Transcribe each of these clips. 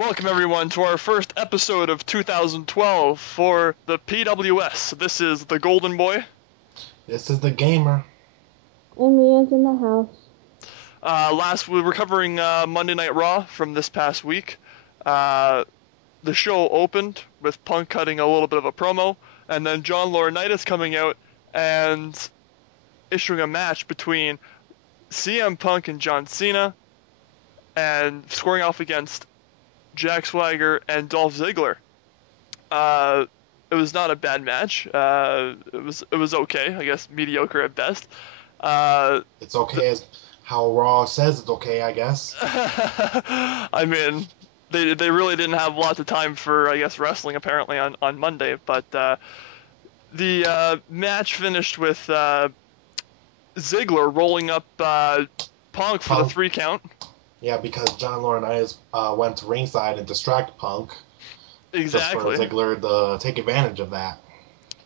Welcome everyone to our first episode of 2012 for the PWS. This is the Golden Boy. This is the gamer. And Mia's in the house. We were covering Monday Night Raw from this past week. The show opened with Punk cutting a little bit of a promo, and then John Laurinaitis coming out and issuing a match between CM Punk and John Cena, and scoring off against Jack Swagger and Dolph Ziggler. It was not a bad match. It was okay, I guess mediocre at best. It's okay as how Raw says it's okay, I guess. I mean, they really didn't have lots of time for, I guess, wrestling apparently on Monday, but the match finished with Ziggler rolling up Punk for the 3 count. Yeah, because John Laurinaitis went to ringside and distract Punk. Exactly. Just for Ziggler to take advantage of that.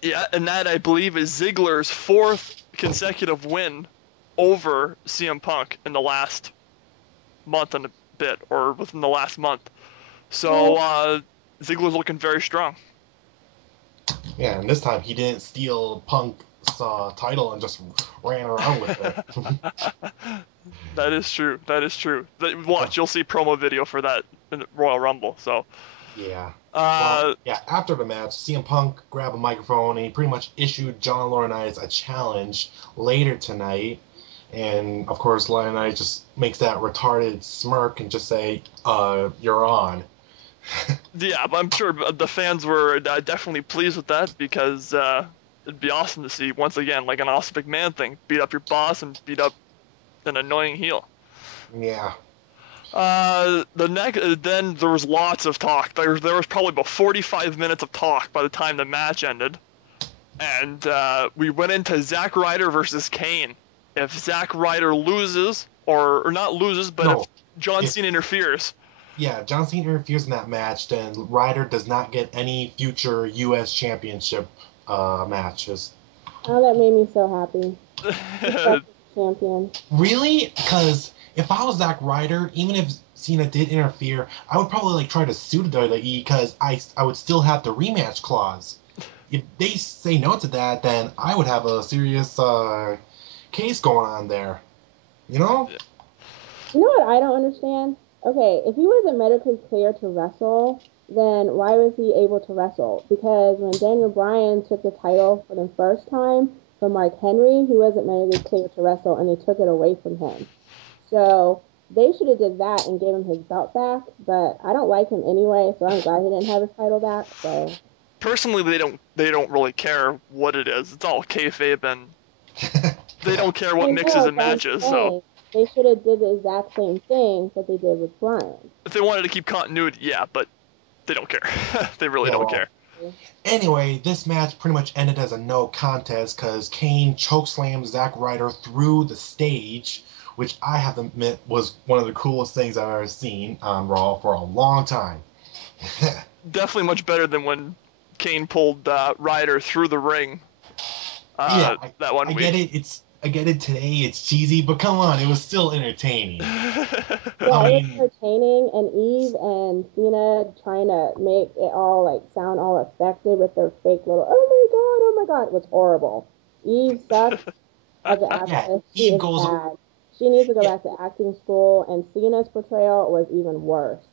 Yeah, and that, I believe, is Ziggler's 4th consecutive win over CM Punk in the last month and a bit, or within the last month. So, Ziggler's looking very strong. Yeah, and this time he didn't steal Punk's title and just ran around with it. That is true. Watch, you'll see promo video for that in the Royal Rumble. So. Yeah. After the match, CM Punk grabbed a microphone and he pretty much issued John Laurinaitis a challenge later tonight. And of course, Laurinaitis just makes that retarded smirk and just say, "You're on." Yeah, I'm sure the fans were definitely pleased with that because it'd be awesome to see once again like an Austin McMahon thing: beat up your boss and beat up an annoying heel. Yeah. Then there was lots of talk. There was probably about 45 minutes of talk by the time the match ended, and we went into Zack Ryder versus Kane. If Zack Ryder loses, or not loses, but if John Cena interferes. Yeah, John Cena interferes in that match, then Ryder does not get any future U.S. Championship matches. Oh, that made me so happy. Champion. Really? Because if I was Zack Ryder, even if Cena did interfere, I would probably try to sue the WWE because I would still have the rematch clause. If they say no to that, then I would have a serious case going on there. You know? You know what I don't understand? Okay, if he wasn't medically cleared to wrestle, then why was he able to wrestle? Because when Daniel Bryan took the title for the first time from Mark Henry, he wasn't medically cleared to wrestle, and they took it away from him. So they should have did that and gave him his belt back, but I don't like him anyway, so I'm glad he didn't have his title back. So personally, they don't really care what it is. It's all kayfabe, and they don't care what mixes and matches. So they should have did the exact same thing that they did with Bryan. If they wanted to keep continuity, yeah, but they don't care. They really don't care. Anyway, this match pretty much ended as a no contest because Kane chokeslammed Zack Ryder through the stage, which I have to admit was one of the coolest things I've ever seen on Raw for a long time. Definitely much better than when Kane pulled Ryder through the ring that one week. I get it today, it's cheesy, but come on, it was still entertaining. Yeah, it was entertaining, and Eve and Cena trying to make it all sound all affected with their fake little oh my god, it was horrible. Eve sucks as an actress. She is bad. She needs to go back to acting school, and Cena's portrayal was even worse.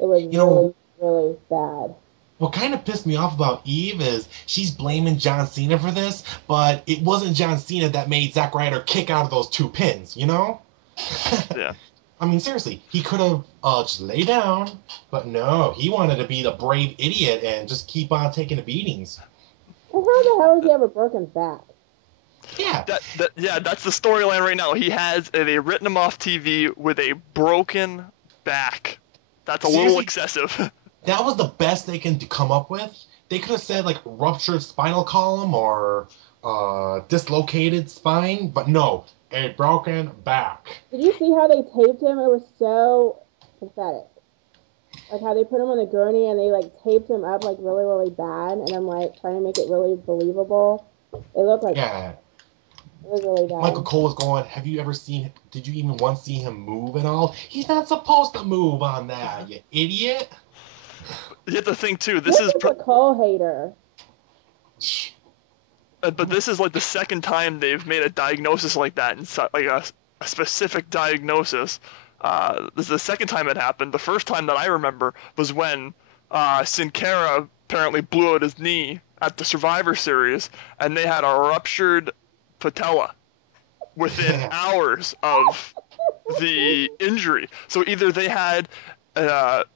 It was really bad. What kind of pissed me off about Eve is she's blaming John Cena for this, but it wasn't John Cena that made Zack Ryder kick out of those 2 pins, you know? Yeah. I mean, seriously, he could have just lay down, but no, he wanted to be the brave idiot and just keep on taking the beatings. And how the hell has he ever broken back? Yeah. That's the storyline right now. They've written him off TV with a broken back. That's a little excessive. That was the best they can come up with. They could have said ruptured spinal column or dislocated spine, but no, a broken back. Did you see how they taped him? It was so pathetic. How they put him on the gurney and they taped him up really bad, and I'm trying to make it really believable. It looked like it was really bad. Michael Cole was going, did you even once see him move at all? He's not supposed to move on that, you idiot. You have to think too. This is a Cole hater. But this is like the second time they've made a diagnosis like that, and like a specific diagnosis. This is the second time it happened. The first time that I remember was when Sin Cara apparently blew out his knee at the Survivor Series, and they had a ruptured patella within hours of the injury. So either they had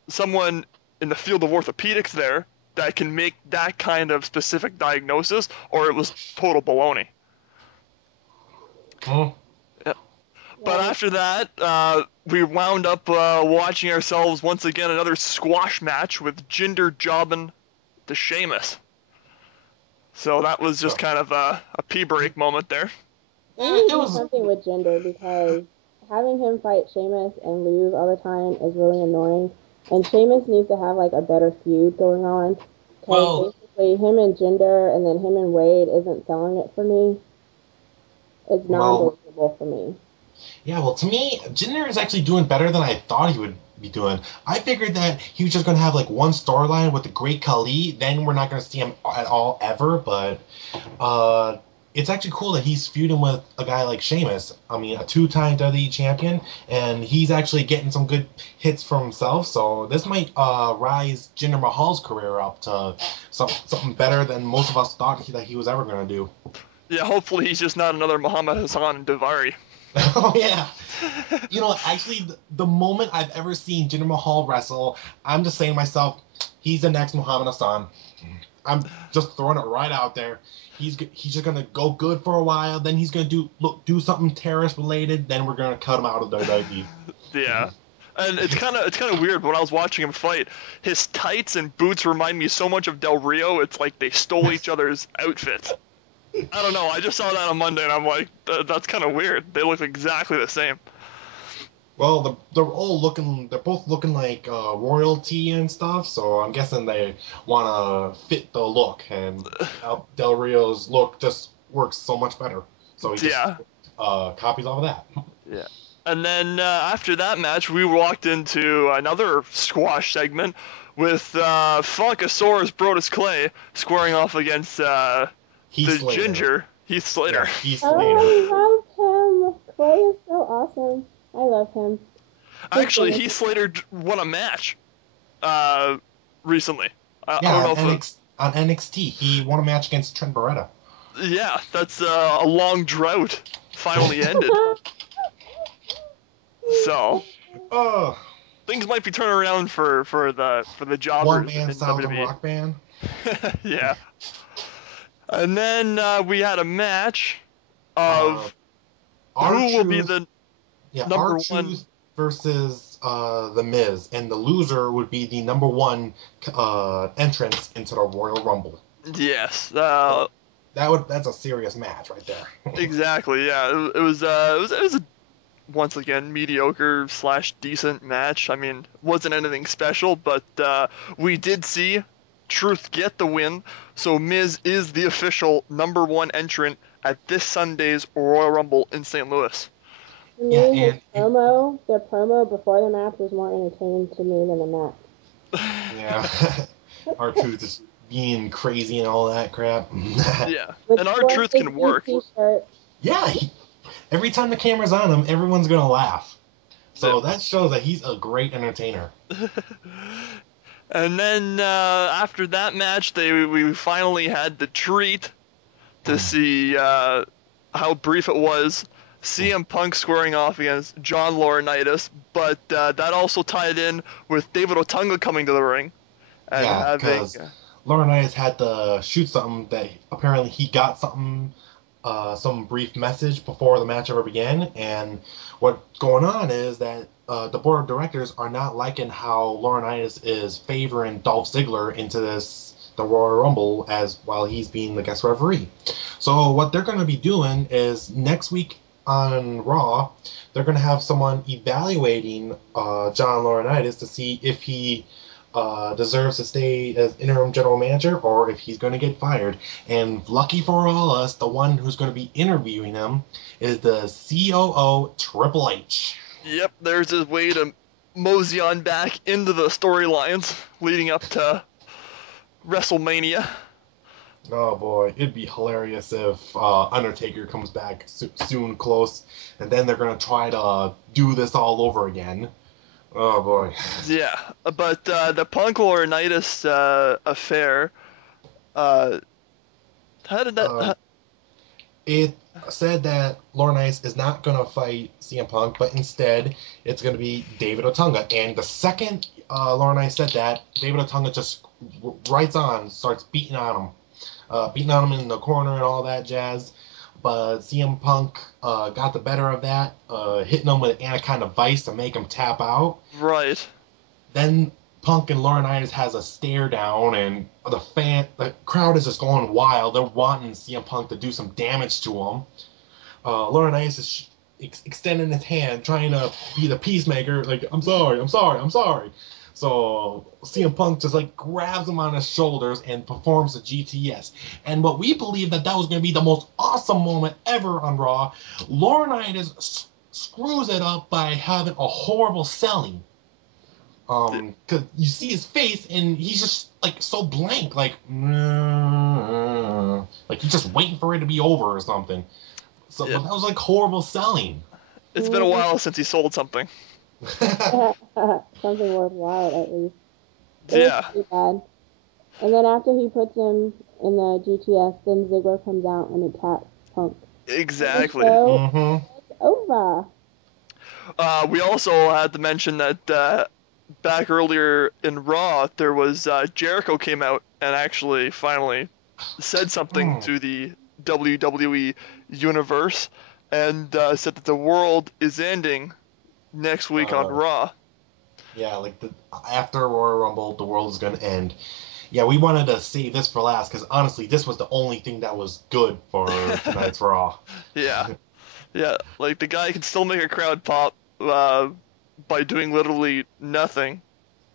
someone in the field of orthopedics there that can make that kind of specific diagnosis, or it was total baloney. Oh. Yeah. But after that, we wound up watching ourselves once again another squash match with Jinder jobbing to Sheamus. So that was just kind of a pee break moment there. We need to do something with Jinder, because having him fight Sheamus and lose all the time is really annoying. And Sheamus needs to have like a better feud going on. Because basically him and Jinder and then him and Wade isn't selling it for me. It's non-believable for me. Yeah, well, to me, Jinder is actually doing better than I thought he would be doing. I figured that he was just going to have like one storyline with the Great Khali, then we're not going to see him at all ever, but it's actually cool that he's feuding with a guy like Sheamus. I mean, a two-time WWE champion, and he's actually getting some good hits for himself, so this might rise Jinder Mahal's career up to something better than most of us thought that he was ever going to do. Yeah, hopefully he's just not another Muhammad Hassan and Daivari. Oh, yeah. You know, actually, the moment I've ever seen Jinder Mahal wrestle, I'm just saying to myself, he's the next Muhammad Hassan. I'm just throwing it right out there. He's just gonna go good for a while, then he's gonna do something terrorist related, then we're gonna cut him out of WWE. Yeah. And it's kind of weird. When I was watching him fight, his tights and boots remind me so much of Del Rio. It's like they stole each other's outfits. I don't know. I just saw that on Monday, and I'm like, that's kind of weird. They look exactly the same. Well, they're both looking like royalty and stuff, so I'm guessing they want to fit the look, and Del Rio's look just works so much better. So he just copies off of that. Yeah. And then after that match, we walked into another squash segment with Funkasaurus Brodus Clay squaring off against Ginger, Heath Slater. Yeah, Heath Slater. Oh, I love him. Clay is so awesome. I love him. Actually, Heath Slater won a match recently. On NXT. He won a match against Trent Beretta. Yeah, that's a long drought finally ended. So, things might be turning around for the jobbers. One man in sounds WWE. a rock band. Yeah. And then we had a match of who will be the number one versus The Miz, and the loser would be the number one entrance into the Royal Rumble. Yes. That's a serious match right there. Exactly. Yeah. It was a once again mediocre / decent match. I mean, wasn't anything special, but we did see Truth get the win, so Miz is the official number one entrant at this Sunday's Royal Rumble in St. Louis. To me, their promo before the match was more entertaining to me than the match. Yeah. R-Truth is being crazy and all that crap. Yeah, and R-Truth can work. Yeah, every time the camera's on him, everyone's gonna laugh. So that shows that he's a great entertainer. And then after that match, we finally had the treat to see how brief it was. CM Punk squaring off against John Laurinaitis, but that also tied in with David Otunga coming to the ring. And because Laurinaitis had to shoot something that apparently he got something, some brief message before the match ever began. And what's going on is that the board of directors are not liking how Laurinaitis is favoring Dolph Ziggler into the Royal Rumble while he's being the guest referee. So what they're going to be doing is next week on Raw, they're going to have someone evaluating John Laurinaitis to see if he deserves to stay as interim general manager or if he's going to get fired. And lucky for all of us, the one who's going to be interviewing him is the COO Triple H. Yep, there's his way to mosey on back into the storylines leading up to WrestleMania. Oh boy, it'd be hilarious if Undertaker comes back soon, close, and then they're gonna try to do this all over again. Oh boy. Yeah, but the Punk Laurinaitis affair, uh, how did that? Um, it said that Laurinaitis is not gonna fight CM Punk, but instead it's gonna be David Otunga. And the second Laurinaitis said that, David Otunga just rides on, starts beating on him in the corner and all that jazz. But CM Punk got the better of that, hitting him with Anaconda Vice to make him tap out. Right. Then Punk and Laurinaitis has a stare down, and the crowd is just going wild. They're wanting CM Punk to do some damage to him. Laurinaitis is extending his hand, trying to be the peacemaker, like, I'm sorry. So CM Punk just like grabs him on his shoulders and performs a GTS. And what we believe that was going to be the most awesome moment ever on Raw, Laurinaitis screws it up by having a horrible selling. Because you see his face and he's just like so blank, like he's just waiting for it to be over or something. So Yeah. But that was like horrible selling. It's been a while since he sold something. Something worthwhile, at least. It Yeah. was pretty bad. And then after he puts him in the GTS, then Ziggler comes out and attacks Punk. Exactly. So it's over. We also had to mention that back earlier in Raw, there was Jericho came out and actually finally said something to the WWE universe and said that the world is ending next week on Raw. Yeah, like after Royal Rumble, the world is going to end. Yeah, we wanted to save this for last because honestly, this was the only thing that was good for tonight's Raw. Yeah. Yeah, like the guy can still make a crowd pop by doing literally nothing.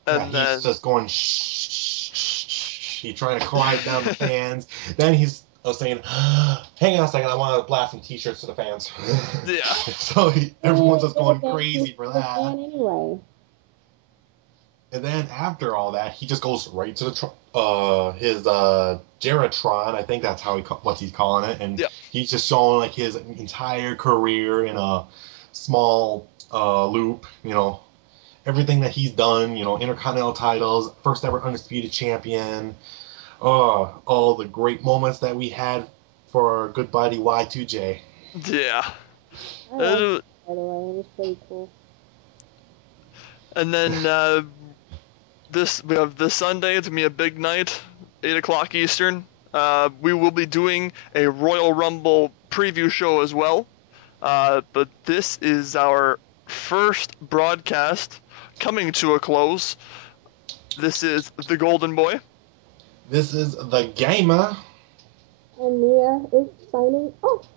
And yeah, he's just going shh. He's trying to quiet down the fans. Then he's saying, hang on a second, I want to blast some t-shirts to the fans. Yeah. So everyone's just going crazy for that. Anyway. And then after all that, he just goes right to his Geratron. I think that's what he's calling it. And he's just showing like his entire career in a small loop. You know, everything that he's done. You know, Intercontinental titles, first ever undisputed champion. All the great moments that we had for our good buddy Y2J. Yeah. I like it, by the way, it was pretty cool. And then we have this Sunday. It's gonna be a big night, 8 o'clock Eastern. We will be doing a Royal Rumble preview show as well. But this is our first broadcast coming to a close. This is the Golden Boy. This is the Gamer. And Mia is signing off.